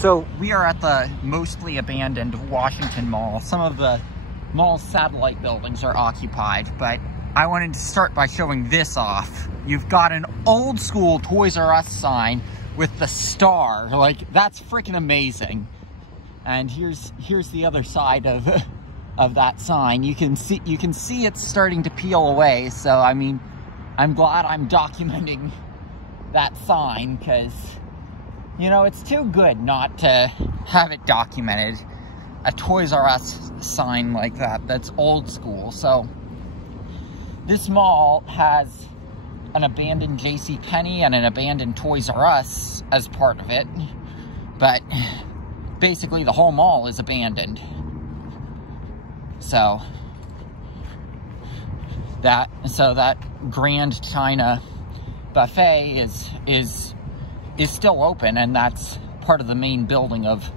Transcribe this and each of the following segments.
So we are at the mostly abandoned Washington Mall. Some of the mall's satellite buildings are occupied, but I wanted to start by showing this off. You've got an old school Toys R Us sign with the star. Like, that's freaking amazing. And here's the other side of that sign. You can see it's starting to peel away. So I mean, I'm glad I'm documenting that sign, because you know, it's too good not to have it documented. A Toys R Us sign like that, that's old school. So this mall has an abandoned Jcpenney and an abandoned Toys R Us as part of it. But basically the whole mall is abandoned. So that Grand China buffet is still open, and that's part of the main building of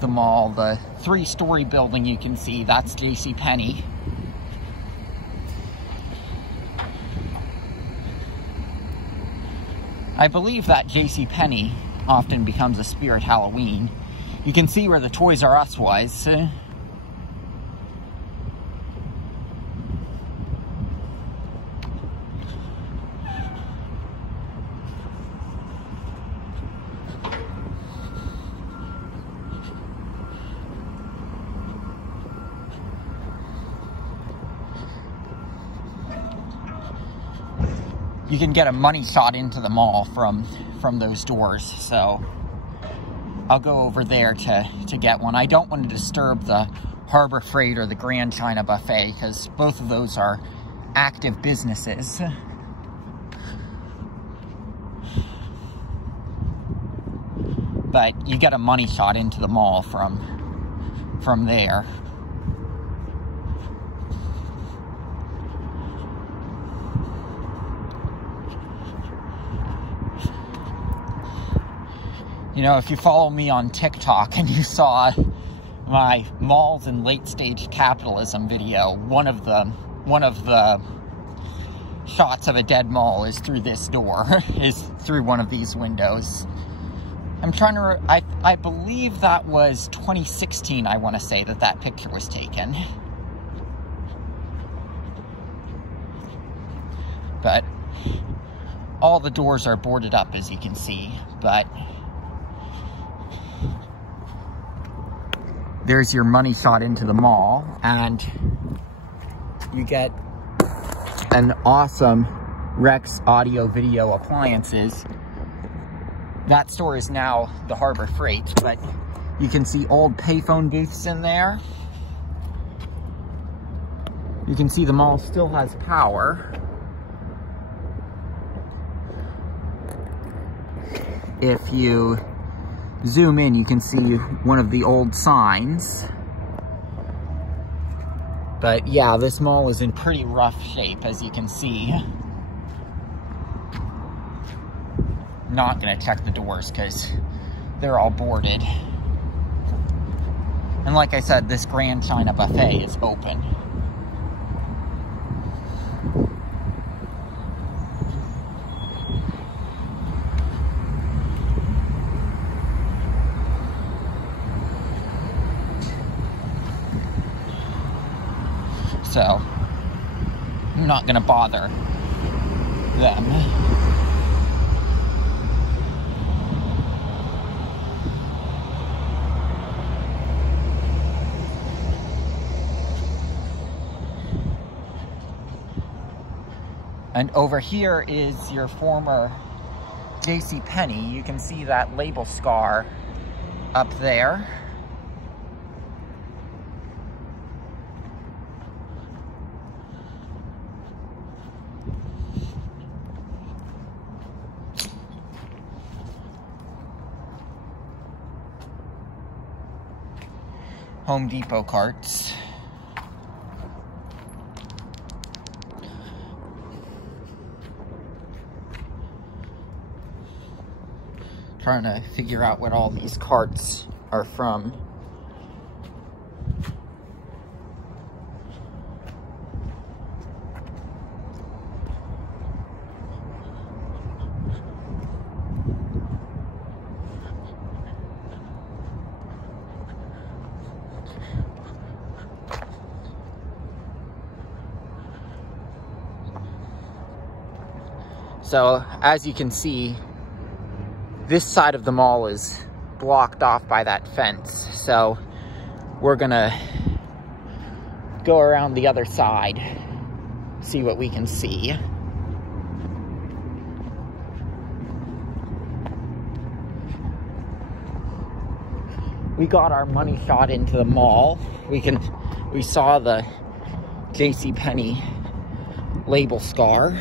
the mall. The 3-story building you can see, that's Jcpenney. I believe that Jcpenney often becomes a Spirit Halloween. You can see where the Toys R Us was. You can get a money shot into the mall from those doors, so I'll go over there to get one. I don't want to disturb the Harbor Freight or the Grand China Buffet, because both of those are active businesses. But you get a money shot into the mall from there. You know, if you follow me on TikTok and you saw my malls and late stage capitalism video, one of the shots of a dead mall is through this door, is through one of these windows. I'm trying to, I believe that was 2016, I want to say that picture was taken. But all the doors are boarded up, as you can see, but there's your money shot into the mall, and you get an awesome Rex audio video appliances. That store is now the Harbor Freight, but you can see old payphone booths in there. You can see the mall still has power. If you zoom in, you can see one of the old signs. But yeah, this mall is in pretty rough shape, as you can see. Not gonna check the doors because they're all boarded. And like I said, this Grand China Buffet is open. So, I'm not gonna bother them. And over here is your former Jcpenney. You can see that label scar up there. Home Depot carts. Trying to figure out what all these carts are from. So as you can see, this side of the mall is blocked off by that fence. So we're gonna go around the other side, see what we can see. We got our money shot into the mall. We saw the Jcpenney label scar.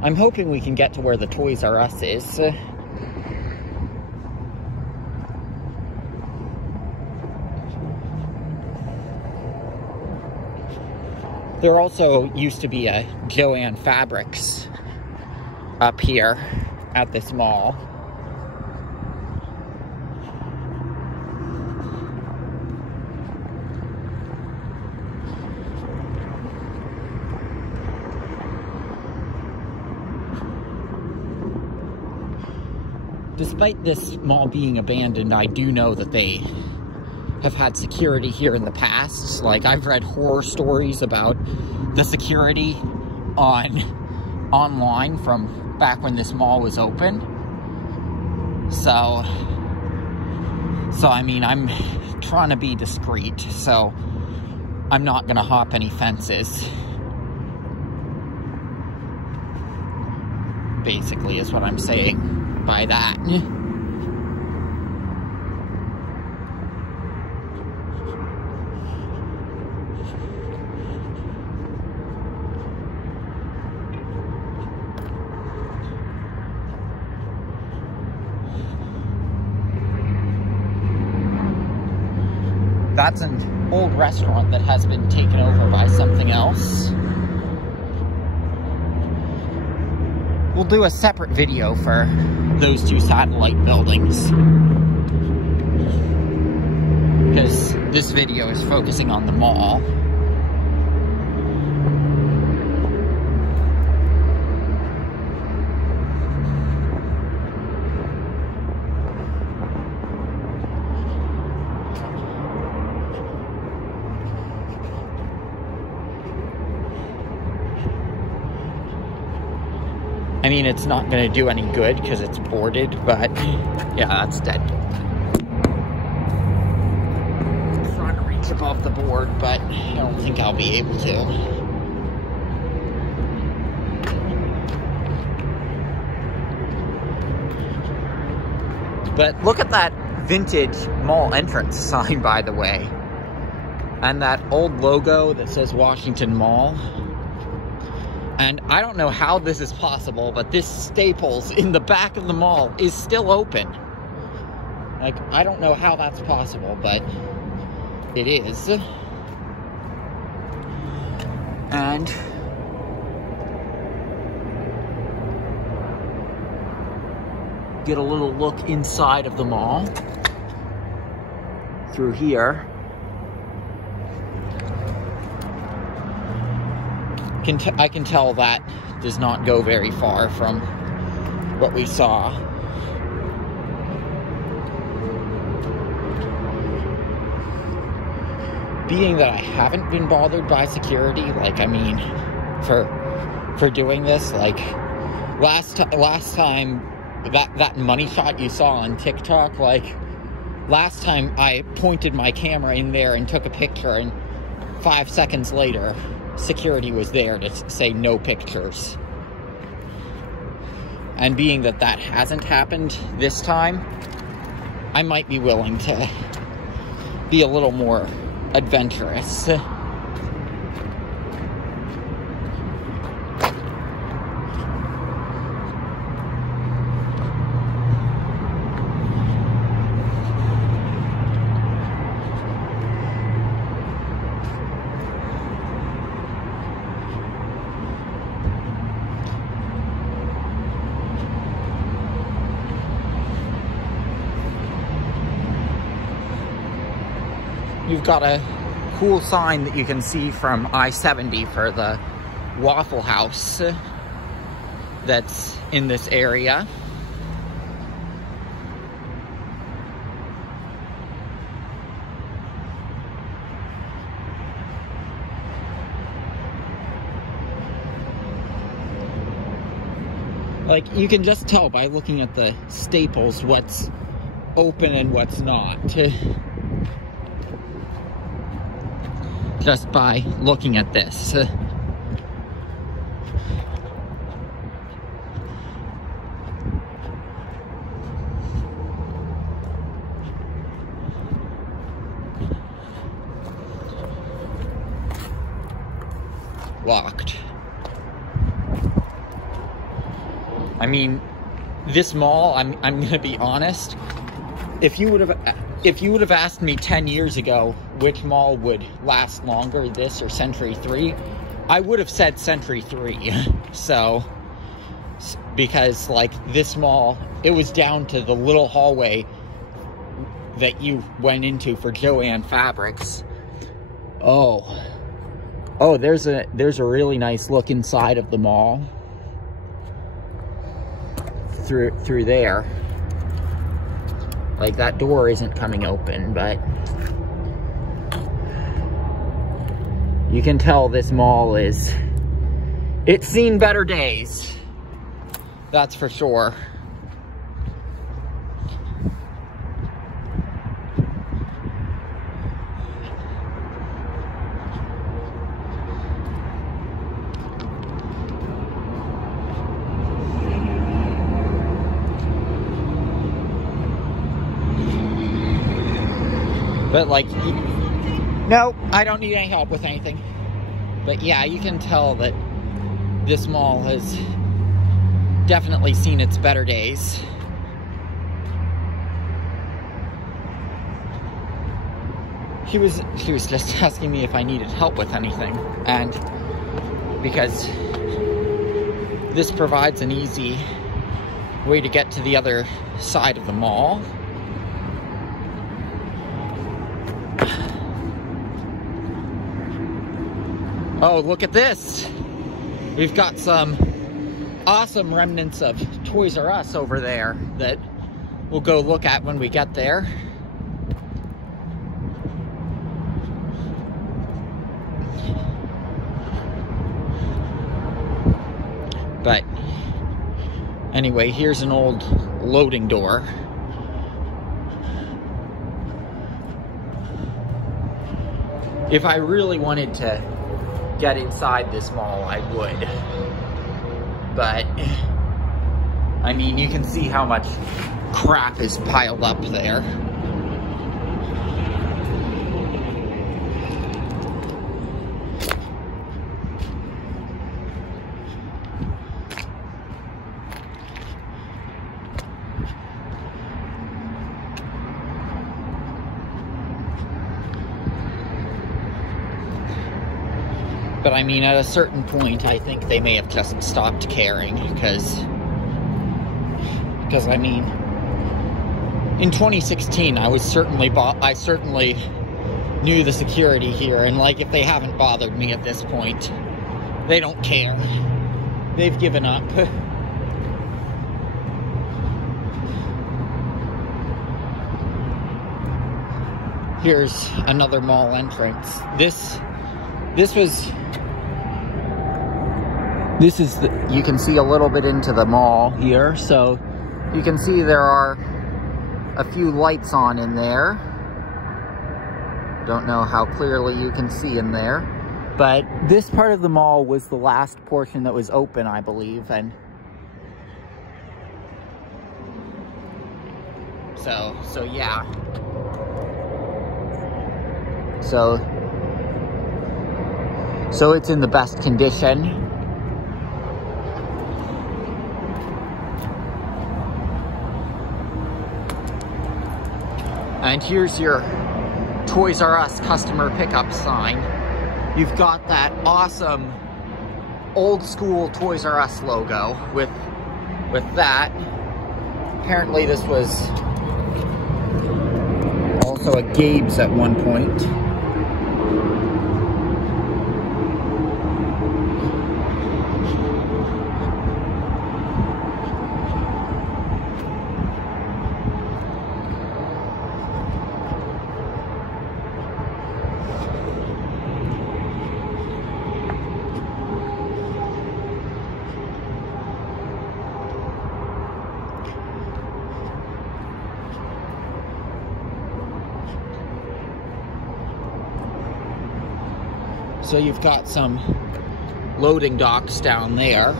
I'm hoping we can get to where the Toys R Us is. There also used to be a Joann Fabrics up here at this mall. Despite this mall being abandoned, I do know that they have had security here in the past. Like, I've read horror stories about the security online from back when this mall was open. So I mean, I'm trying to be discreet, so I'm not gonna hop any fences. Basically is what I'm saying by that. That's an old restaurant that has been taken over by something else. We'll do a separate video for those two satellite buildings, because this video is focusing on the mall. I mean, it's not going to do any good because it's boarded, but yeah, that's dead. I'm trying to reach above the board, but I don't think I'll be able to. But look at that vintage mall entrance sign, by the way. And that old logo that says Washington Mall. And I don't know how this is possible, but this Staples in the back of the mall is still open. Like, I don't know how that's possible, but it is. And get a little look inside of the mall through here. I can tell that does not go very far from what we saw. Being that I haven't been bothered by security, like, I mean, for doing this, like, last time, that money shot you saw on TikTok, like, last time I pointed my camera in there and took a picture, and 5 seconds later, security was there to say no pictures. And being that that hasn't happened this time, I might be willing to be a little more adventurous. You've got a cool sign that you can see from I-70 for the Waffle House that's in this area. Like, you can just tell by looking at the staples what's open and what's not. Just by looking at this. Locked. I mean, this mall, I'm gonna be honest, if you would have asked me 10 years ago which mall would last longer, this or Century 3, I would have said Century 3. So, because like this mall, it was down to the little hallway that you went into for Joann Fabrics. Oh, there's a really nice look inside of the mall. Through there. Like, that door isn't coming open, but you can tell this mall it's seen better days. That's for sure. But like, no, I don't need any help with anything. But yeah, you can tell that this mall has definitely seen its better days. She was just asking me if I needed help with anything, and because this provides an easy way to get to the other side of the mall. Oh, look at this. We've got some awesome remnants of Toys R Us over there that we'll go look at when we get there. But anyway, here's an old loading door. If I really wanted to get inside this mall, I would. But I mean, you can see how much crap is piled up there. But I mean, at a certain point, I think they may have just stopped caring, because I mean, in 2016, I certainly knew the security here, and like, if they haven't bothered me at this point, they don't care. They've given up. Here's another mall entrance. You can see a little bit into the mall here, so you can see there are a few lights on in there. Don't know how clearly you can see in there, but this part of the mall was the last portion that was open, I believe, and so yeah. So it's in the best condition. And here's your Toys R Us customer pickup sign. You've got that awesome old school Toys R Us logo with that. Apparently this was also a Gabe's at one point. So you've got some loading docks down there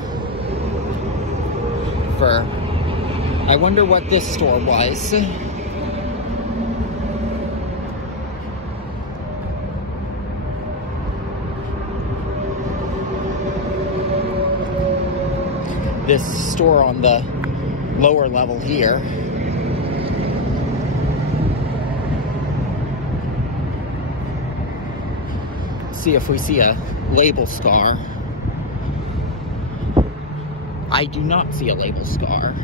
for, I wonder what this store was. This store on the lower level here. See if we see a label scar. I do not see a label scar.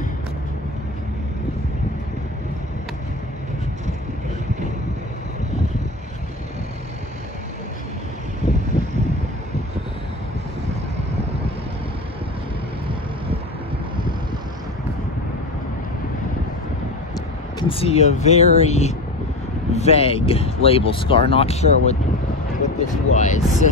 Can see a very vague label scar. Not sure what this was.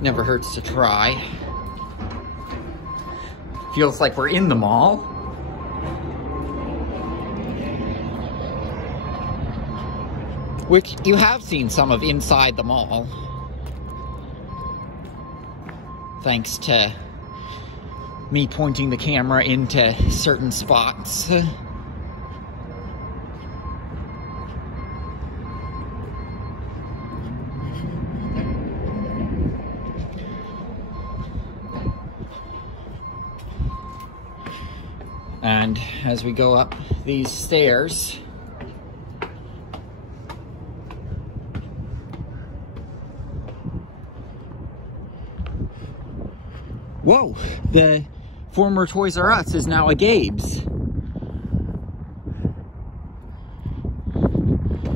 Never hurts to try. Feels like we're in the mall. Which you have seen some of inside the mall. Thanks to me pointing the camera into certain spots. And as we go up these stairs, whoa, the former Toys R Us is now a Gabe's.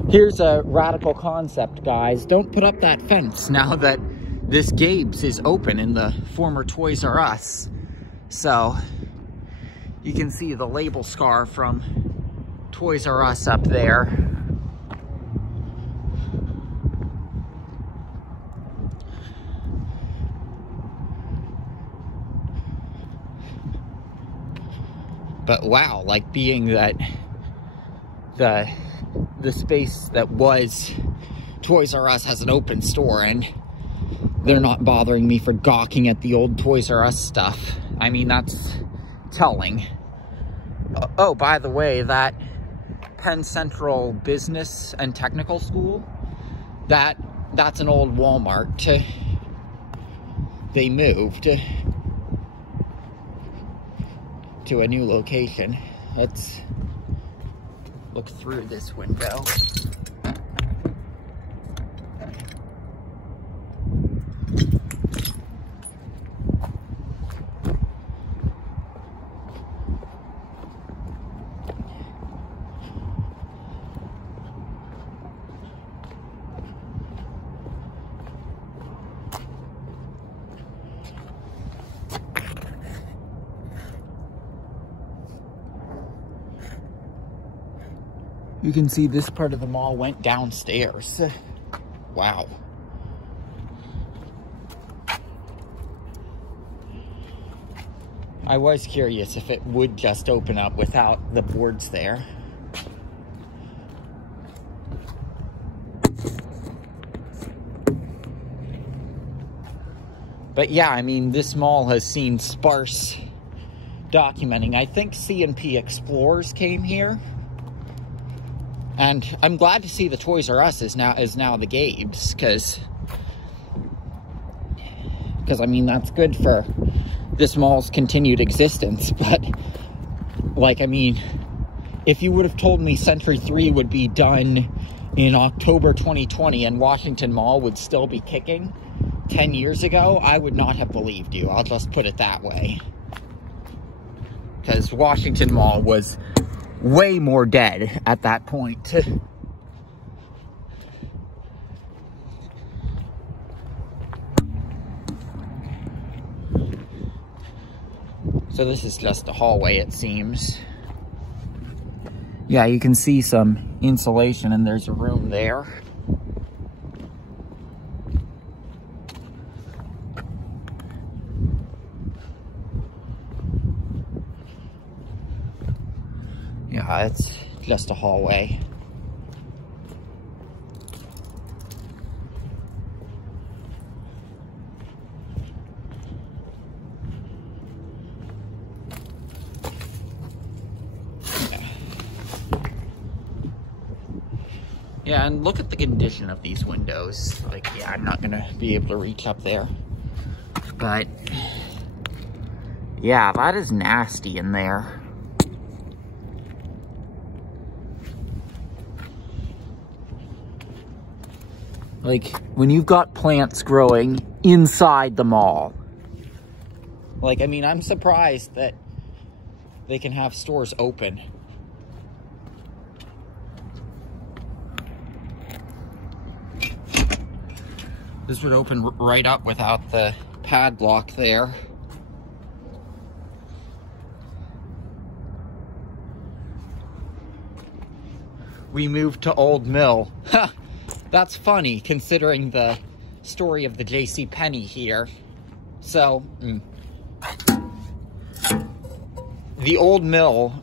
Here's a radical concept, guys. Don't put up that fence now that this Gabe's is open in the former Toys R Us. So you can see the label scar from Toys R Us up there. But wow, like being that the space that was Toys R Us has an open store and they're not bothering me for gawking at the old Toys R Us stuff. I mean, that's telling. Oh, by the way, that Penn Central Business and Technical School, that's an old Walmart. They moved to a new location. Let's look through this window. You can see this part of the mall went downstairs. Wow. I was curious if it would just open up without the boards there. But yeah, I mean, this mall has seen sparse documenting. I think C&P Explorers came here. And I'm glad to see the Toys R Us is now the Gabe's, because I mean, that's good for this mall's continued existence. But like, I mean, if you would have told me Century 3 would be done in October 2020 and Washington Mall would still be kicking 10 years ago, I would not have believed you. I'll just put it that way. Because Washington Mall was way more dead at that point. So this is just a hallway, it seems. Yeah, you can see some insulation and there's a room there. Yeah, it's just a hallway. Yeah, and look at the condition of these windows. Like, yeah, I'm not gonna be able to reach up there. But, yeah, that is nasty in there. Like, when you've got plants growing inside the mall. Like, I mean, I'm surprised that they can have stores open. This would open right up without the padlock there. We moved to Old Mill. Ha! That's funny, considering the story of the Jcpenney here. So, the Old Mill,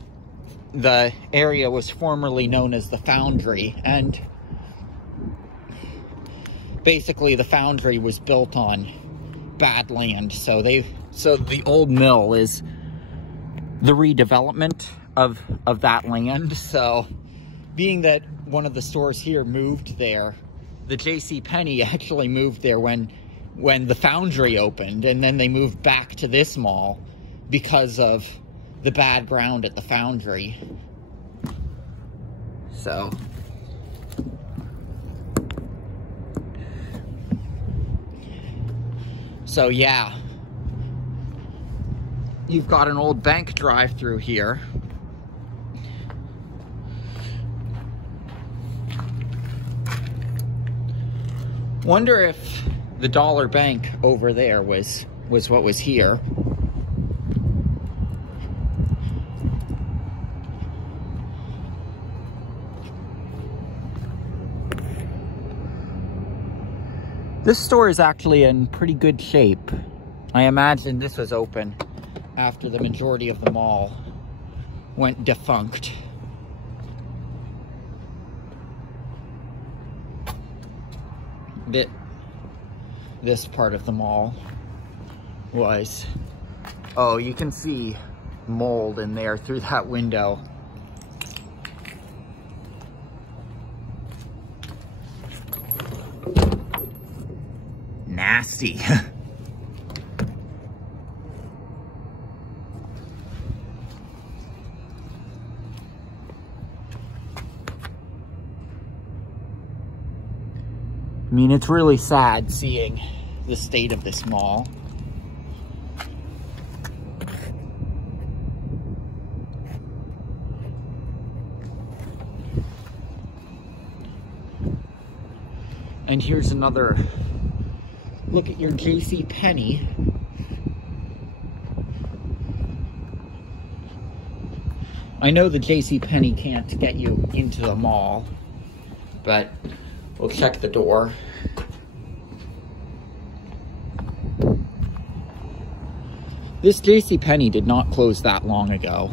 the area was formerly known as the Foundry, and basically the Foundry was built on bad land. So the Old Mill is the redevelopment of that land. So, being that one of the stores here moved there, the Jcpenney actually moved there when the Foundry opened, and then they moved back to this mall because of the bad ground at the Foundry. So yeah, you've got an old bank drive-through here. Wonder if the dollar bank over there was what was here. This store is actually in pretty good shape. I imagine this was open after the majority of the mall went defunct. This part of the mall was, oh, you can see mold in there through that window. Nasty. I mean, it's really sad seeing the state of this mall. And here's another look at your Jcpenney. I know the Jcpenney can't get you into the mall, but we'll check the door. This Jcpenney did not close that long ago.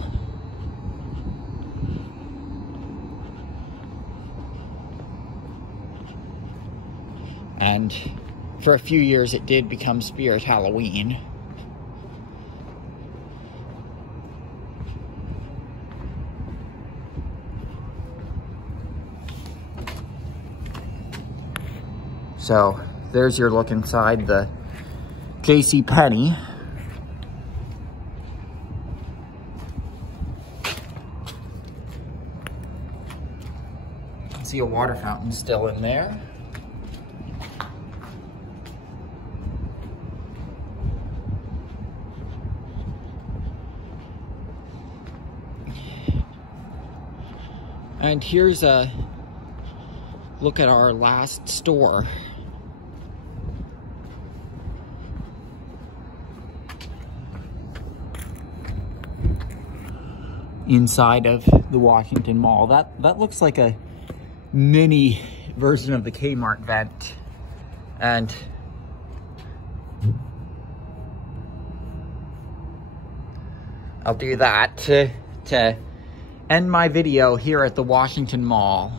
And for a few years it did become Spirit Halloween. So there's your look inside the Jcpenney. See a water fountain still in there. And here's a look at our last store. Inside of the Washington Mall. That looks like a mini version of the Kmart vent. And I'll do that to end my video here at the Washington Mall.